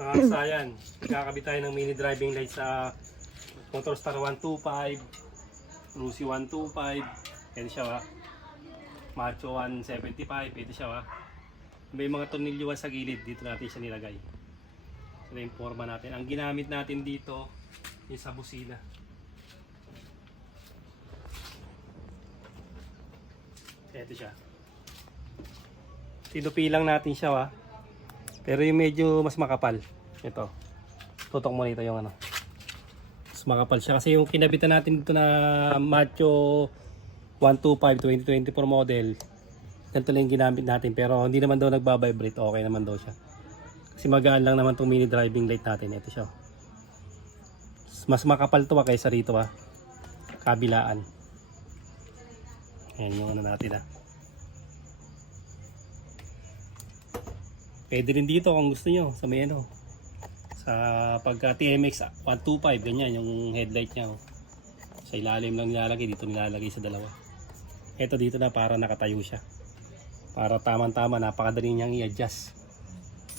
Mga kasayan, kakabit tayo ng mini driving light sa Motorstar 125, Lucy 125, pwede siya ba? Macho 175, pwede siya ba? May mga tornilyo sa gilid, dito natin siya nilagay. So yung forma natin. Ang ginamit natin dito, yung sa busina. Ito siya. Tinupilang natin siya ba? Pero yung medyo mas makapal. Ito. Tutok mo nito yung ano. Mas makapal siya. Kasi yung kinabitan natin dito na Macho 125 2024 model. Ganito lang yung ginamit natin. Pero hindi naman daw nagbabibrate. Okay naman daw siya. Kasi magaan lang naman itong mini driving light natin. Ito siya. Mas makapal to kaysa rito kabilaan. Ayan yung ano natin . Pwede rin dito kung gusto nyo sa may ano. Sa pagka TMX 125 ganyan yung headlight nya . Sa ilalim lang nilalagay, dito nilalagay sa dalawa. Ito dito na para nakatayo siya. Para tamang-tama, napakadali niyang i-adjust.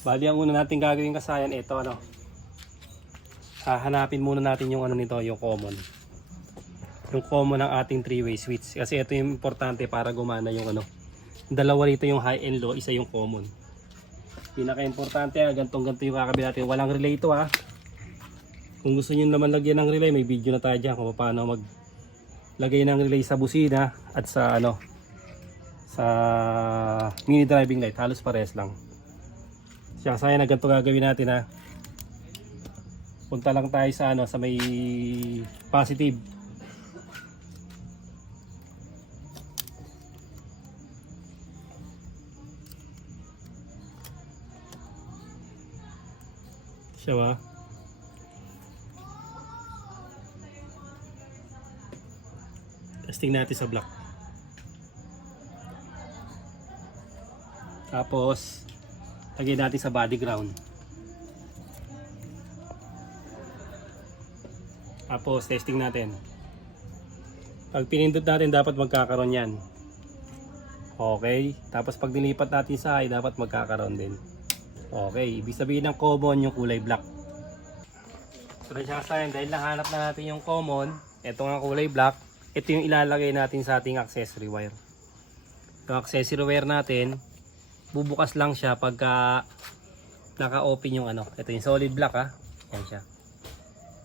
Bali ang una natin gagawin kasayan, ito ano. Hanapin muna natin yung ano nito, yung common. Yung common ng ating 3-way switch. Kasi ito yung importante para gumana yung ano. Dalawa rito yung high and low, isa yung common. Pinaka-importante gantong-ganto yung kakabit natin. Walang relay ito Kung gusto niyo naman lagyan ng relay, may video na tayo dyan kung paano maglagay ng relay sa busina at sa ano sa mini driving light. Halos pares lang. Siya saya na ganito gagawin natin Punta lang tayo sa ano sa may positive. Siya ba? Testing natin sa black. Tapos lagay natin sa body ground. Tapos testing natin. Pag pinindot natin dapat magkakaroon yan. Okay. Tapos pag dilipat natin sa high dapat magkakaroon din. Okay, ibig sabihin ng common yung kulay black. So na siya kasayan, dahil nahanap na natin yung common, ito nga kulay black, ito yung ilalagay natin sa ating accessory wire. Yung accessory wire natin, bubukas lang siya pagka naka-open yung ano. Ito yung solid black Yan siya.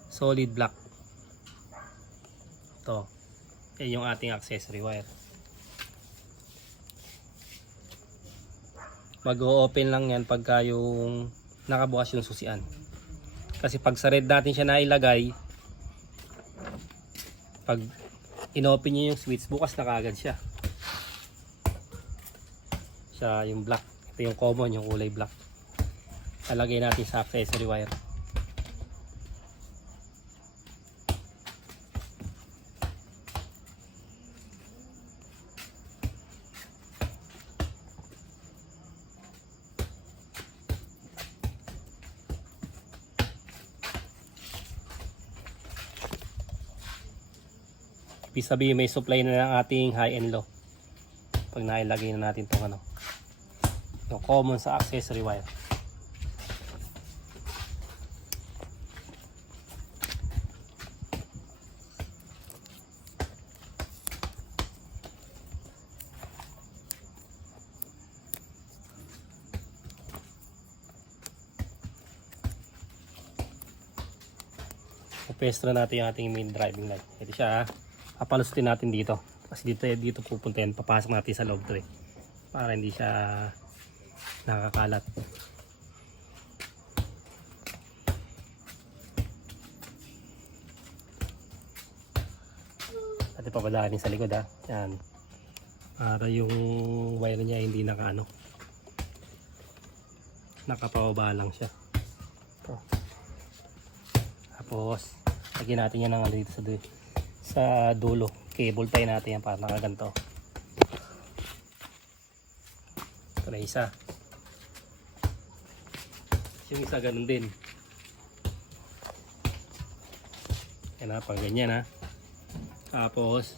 Solid black. Ito. Yan yung ating accessory wire. Mag-o-open lang yan pagka yung nakabukas yung susian. Kasi pag sa red natin siya nailagay, pag in-open nyo yung switch, bukas na kaagad siya. Siya yung black. Ito yung common, yung kulay black. Talagay natin sa accessory wire. Ibig sabihin may supply na ng ating high and low. Pag nailagay na natin itong ano, yung common sa accessory wire. Pestro natin yung ating main driving light. Ito siya papalusutin natin dito. Kasi dito pupunta yan. Papasok natin sa loob to para hindi siya nakakalat. At ipapadaanin sa likod Yan. Para yung wire niya hindi nakapababa lang siya. Ito. Tapos lagyan natin yan ng dito sa dulo. Cable tie natin yan para nakaganto. Ito na isa. Yung isa ganun din. Yan pang ganyan Tapos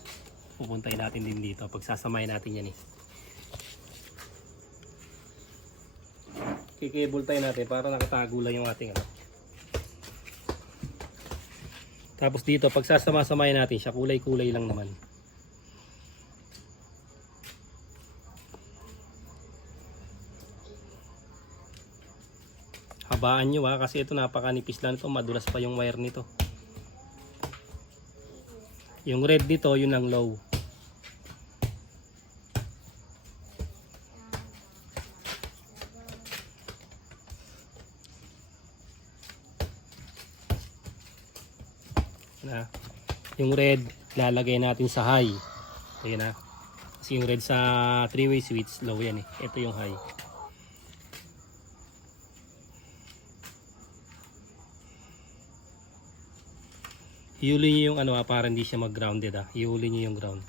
pupuntahin natin din dito. Pagsasamahin natin yan Kikable tayo natin para nakatago lang yung ating ano. Tapos dito, pag sasama-samayin natin siya, kulay-kulay lang naman. Habaan nyo kasi ito napakanipis lang ito, madulas pa yung wire nito. Yung red dito, yun ang low. Na, yung red lalagay natin sa high. Ayun na. Kasi yung red sa 3-way switch low yan eh. Ito yung high. Ihuli nyo yung ano para hindi siya mag-grounded Ihuli nyo yung ground.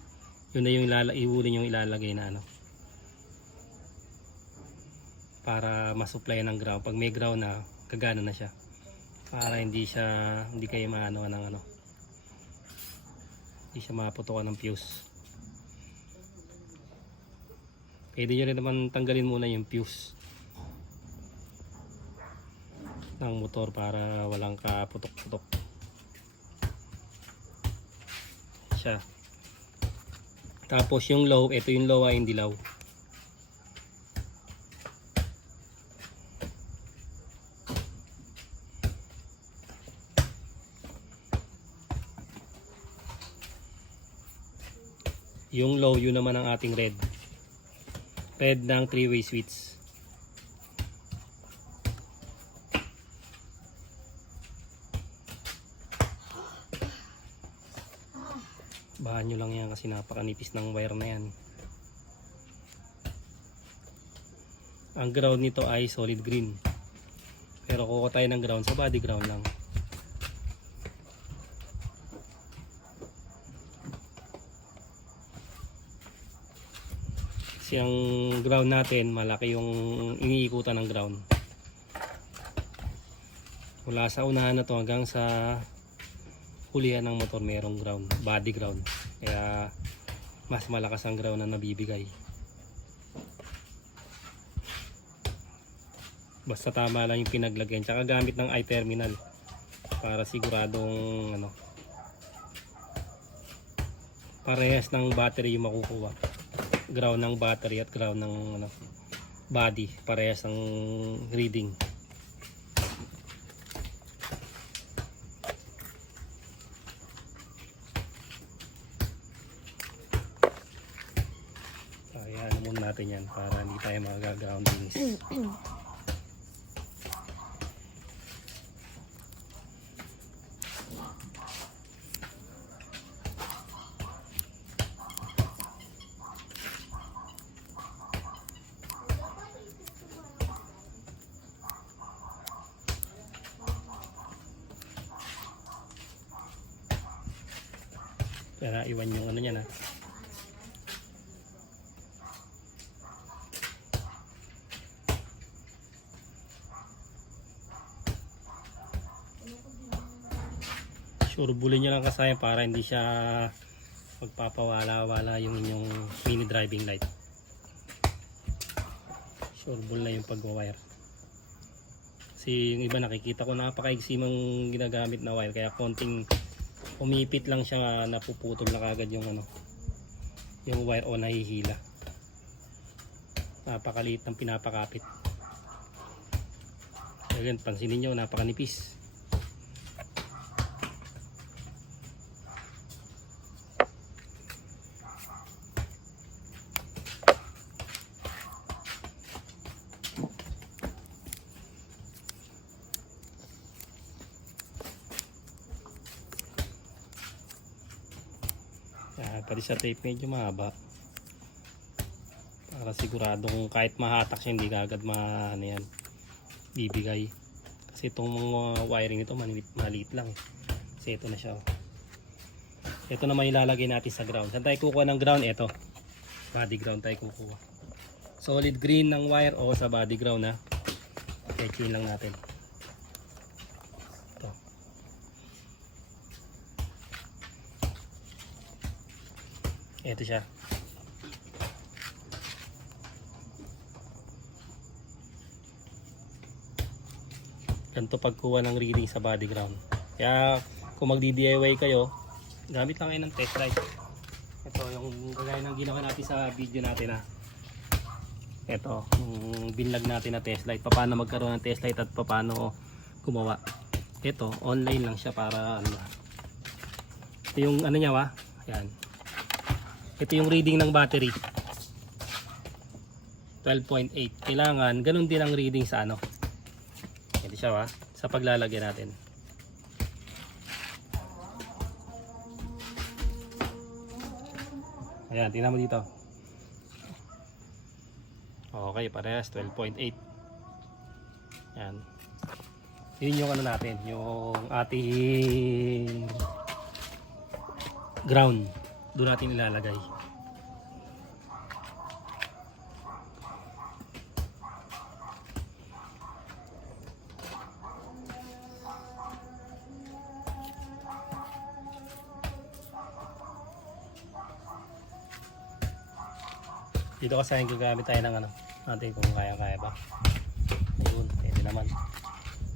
Yun na yung ihuli nyo yung ilalagay na ano. Para masupply ng ground. Pag may ground na, gagana na siya. Para hindi kayo maano ng ano. Hindi siya maputukan ng fuse. Pwede nyo rin naman tanggalin muna yung fuse ng motor para walang kaputok-putok siya. Tapos yung low, ito yung low ay hindi low. Yung low, yun naman ang ating red. Red ng 3-way switch. Bahan nyo lang yan kasi napakanipis ng wire na yan. Ang ground nito ay solid green. Pero kuha tayo ng ground sa body ground lang. Kasi ang ground natin malaki yung iniikutan ng ground. Mula sa unahan na to hanggang sa hulihan ng motor merong ground, body ground. Kaya mas malakas ang ground na nabibigay. Basta tama lang yung pinaglagyan. Tsaka gamit ng i-terminal para siguradong ano, parehas ng battery yung makukuha. Ground ng battery at ground ng ano, body, parehas ng reading. Ayan, muna natin yan para hindi tayo magagrounding. Kaya iwan yung ano niya na. Surbulin nyo lang kasaya para hindi siya magpapawala-wala yung inyong mini driving light. Surbul na yung pag-wire. Kasi yung iba nakikita ko napakaigsi mang ginagamit na wire kaya konting umipit lang siya napuputol na kagad yung ano, yung wire o nahihila. Napakaliit ng pinapakapit. Kaya pansinin nyo napakanipis. Pati sa tape medyo mahaba para siguradong kahit mahatak siya hindi kagad ano yan, bibigay. Kasi itong mga wiring nito maliit lang kasi ito na siya. Ito naman ilalagay natin sa ground. Saan tayo kukuha ng ground? Ito, body ground tayo kukuha. Solid green ng wire o sa body ground na check-in lang natin. Ito siya. Ganito pagkuha ng reading sa body ground. Kaya kung magdi-DIY kayo, gamit lang kayo ng test light. Ito yung kagaya ng ginawa natin sa video natin ha. Ito, yung binlog natin na test light. Paano magkaroon ng test light at paano gumawa. Ito, online lang siya para ano. Ito yung ano niya ba? Ayan. Ito yung reading ng battery. 12.8. Kailangan ganun din ang reading sa ano. Ito siya ba? Sa paglalagyan natin. Ayan, tingnan mo dito. Okay, parehas 12.8. Ayan. Yun yung ano natin, yung ating ground. Doon natin ilalagay. Dito kasi gagamit tayo ng ano natin kung kaya-kaya ba. Ayun, pwede naman.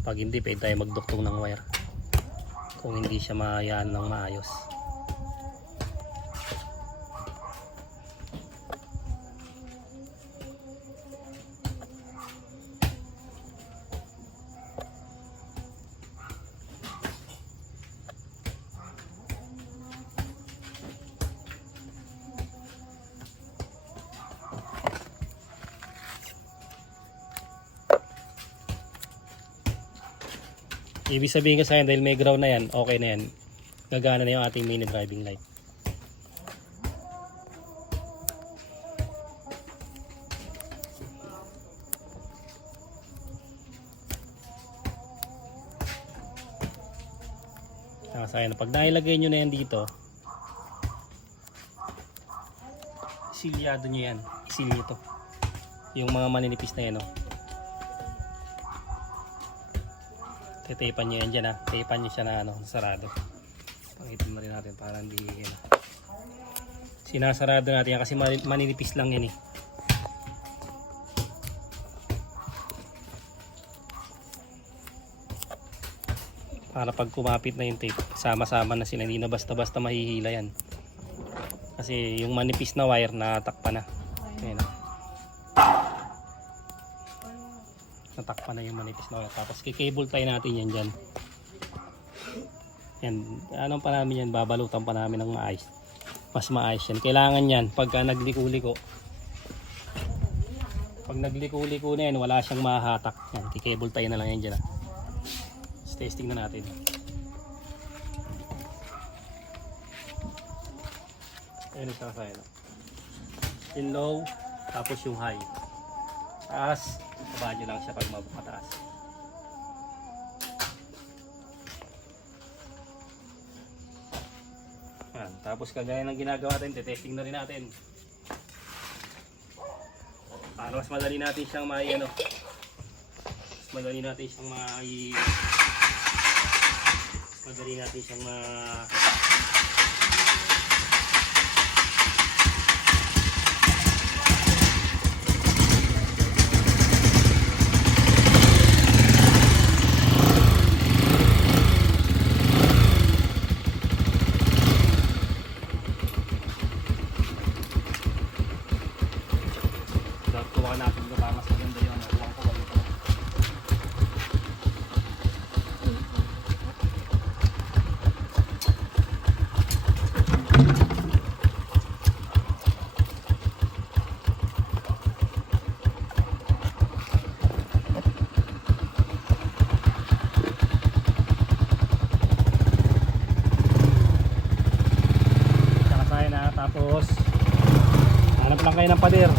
Pag hindi, pwede tayo magduktong ng wire. Kung hindi siya mayaan ng maayos. Ibig sabihin ko sa akin, dahil may ground na yan, okay na yan. Gagana na yung ating mini driving light. Sa akin, pag nailagay nyo na yan dito, silyado nyo yan. Isil nyo to. Yung mga maninipis na yan, oh. Titapan nyo yan dyan ha. Tapan nyo siya na ano, sarado. Pangitin mo rin natin para hindi ano. Sinasarado natin yan kasi maninipis lang yan eh. Para pag kumapit na yung tape, sama-sama na sila. Hindi na basta-basta mahihila yan. Kasi yung manipis na wire natakpan na. Ayan, natakpan na yung manipis na wire. Tapos kikable tie natin yan dyan. Yan. Anong pa namin yan? Babalutan pa namin ng maayos. Mas maayos yan. Kailangan yan pagka nagliko-liko. Pag nagliko-liko na yan, wala siyang mahahatak. Yan. Kikable tie na lang yan dyan. Let's testing na natin. Ayan yung sa kaya. Yung low, tapos yung high. Taas, baba nyo lang siya pag mataas. Ayan, tapos kagaya ng ginagawa natin, testing na rin natin. Para mas madali natin siyang mas madali natin siyang kuha natin ito para mas maganda yung kuha ko ito. Nakasaya na, tapos hanap lang kayo ng pader.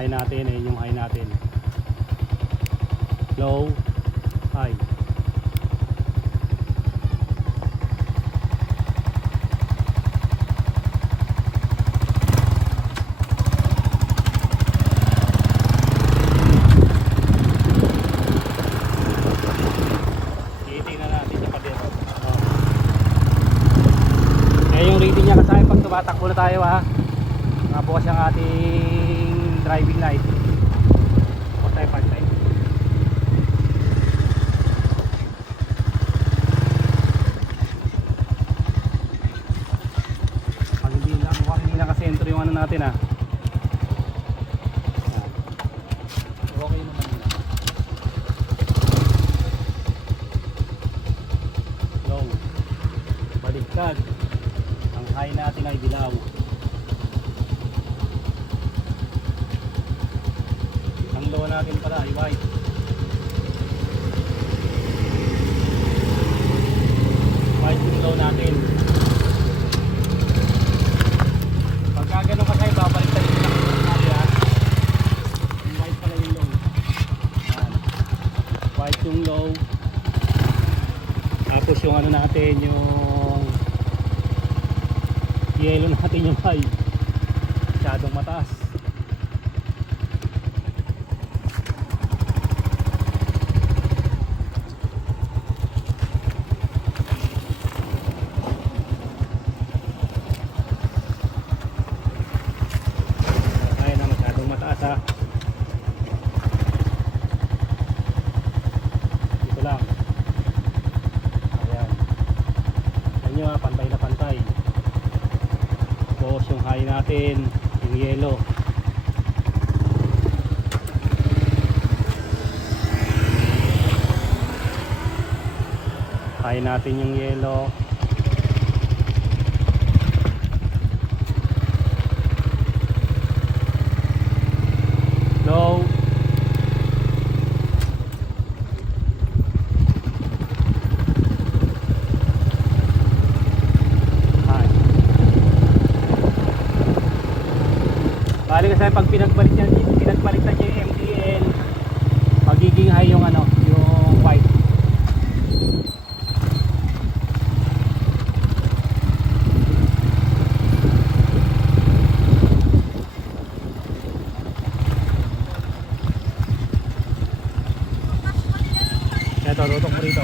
high natin, ayun yung high natin. Low, high. Titingnan natin sa pader. Yung rating niya kasi pag tumatakbo na tayo ha. Bukas yung ating driving light. Bukas tayo part time. Pag hindi nakasentro yung ano natin ha. Okay naman yun. Low. Baliktad. Ang high natin ay dilaw. Ang low natin pala ay white. White yung low natin. Pagka ganun ka sa'yo, babaliktad yung lang natin ha. Yung white pala yung low. Yan. White yung low. Tapos yung ano natin, yung yellow natin yung high. Masyadong mataas. Ayan na, masyadong mataas ha. Dito lang. Ayan. Ayan nyo ha, pantay na pantay. Tapos yung high natin, yung yellow. High natin yung yellow. Low. High. Bali kasi pag pinagpalitan niyo yung MTL, magiging high yung ano, yung white. Ito, tutok mo rito.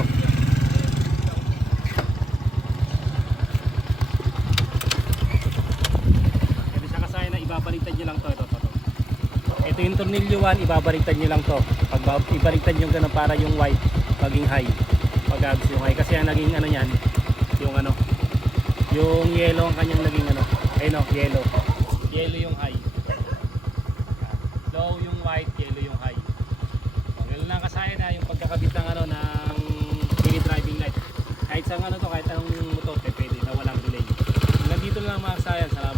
Ito siya kasaya na ibabaliktad nyo lang to. Ito yung tornilyo 1, ibabaliktad nyo lang to. Pag ibaliktad nyo ganun para yung white maging high. Pag agos yung high. Kasi ang naging ano yan, yung ano, yung yellow ang kanyang naging ano. Ayun o, yellow. Yellow yung high. Low yung white, yellow yung high. Ganun lang kasaya na yung pagkakabit ng ano ng mini driving light. Kahit sa ano to, kahit anong motor, pwede na walang delay. Hanggang dito lang mga kasayan. Salamat.